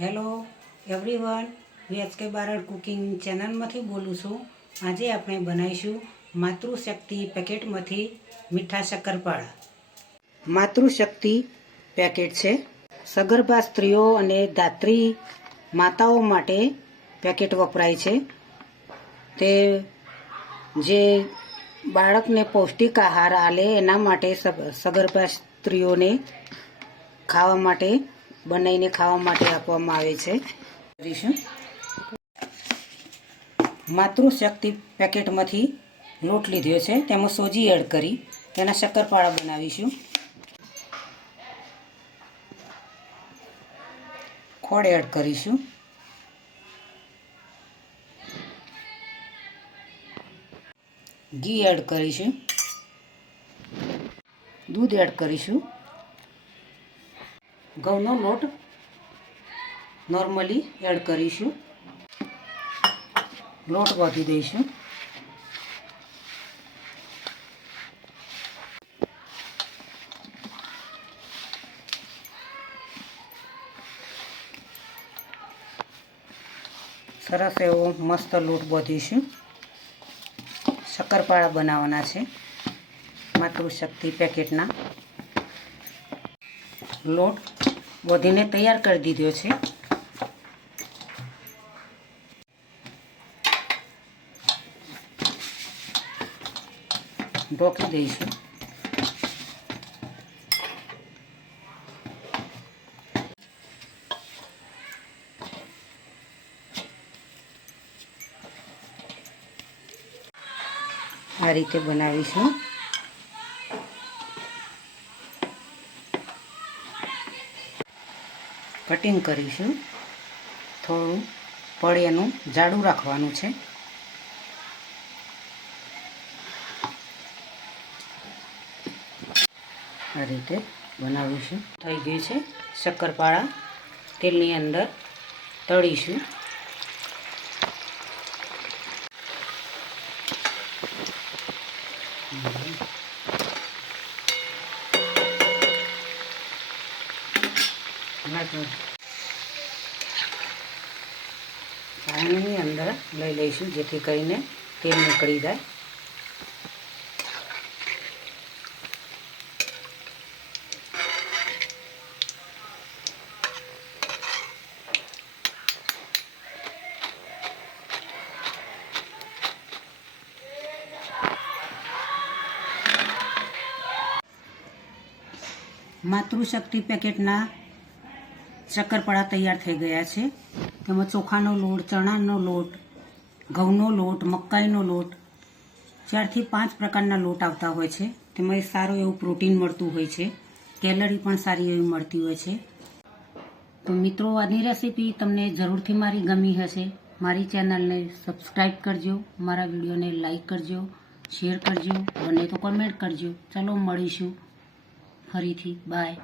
Hello everyone, હું H K Barad cooking ચેનલમાંથી બોલું છું। આજે આપણે બનાવીશું માતૃશક્તિ પેકેટમાંથી મીઠા શક્કરપારા। માતૃશક્તિ પેકેટ છે। સગર્ભા સ્ત્રીઓ અને ધાત્રી માતાઓ માટે પેકેટ વપરાય છે। તે જે બાળકને પૌષ્ટિક આહાર આલે એના માટે સગર્ભા સ્ત્રીઓને ખાવા માટે બનાવીને ખાવા માટે આપવામાં આવે છે। માતૃશક્તિ પેકેટમાંથી લોટ લીધો છે, તેમાં સોજી એડ કરી તેના શક્કરપારા બનાવીશું। ખોળ એડ કરીશું, ઘી એડ કરીશું, દૂધ એડ કરીશું, ઘઉંનો લોટ નોર્મલી એડ કરીશું, લોટ બાંધી દઈશું। સરસ એવો મસ્ત લોટ બાંધીશું। શક્કરપારા બનાવવાના છે માતૃશક્તિ પેકેટના। લોટ બાંધીને તૈયાર કરી દીધો છે। ઢોકી દઈશું। આ રીતે બનાવીશું। કટિંગ કરીશું, થોડું પડ એનું જાડું રાખવાનું છે। આ રીતે બનાવીશું। થઈ ગયું છે શક્કરપારા, તેલની અંદર તળીશું। પાણીની અંદર લઈ લઈશું જેથી કરીને તેલ નીકળી જાય। માતૃશક્તિ પેકેટના શક્કરપારા તૈયાર થઈ ગયા છે। તેમાં ચોખાનો લોટ, ચણાનો લોટ, ઘઉંનો લોટ, મકાઈનો લોટ, 4 થી 5 પ્રકારના લોટ આવતા હોય છે। તેમાં સારું એવું પ્રોટીન મળતું હોય છે, કેલરી પણ સારી એવી મળતી હોય છે। તો મિત્રો, આજની રેસીપી તમને જરૂરથી મારી ગમી હશે। મારી ચેનલને સબસ્ક્રાઈબ કરજો, મારા વિડીયોને લાઈક કરજો, શેર કરજો, બને તો કમેન્ટ કરજો। ચાલો મળીશું ફરીથી, બાય।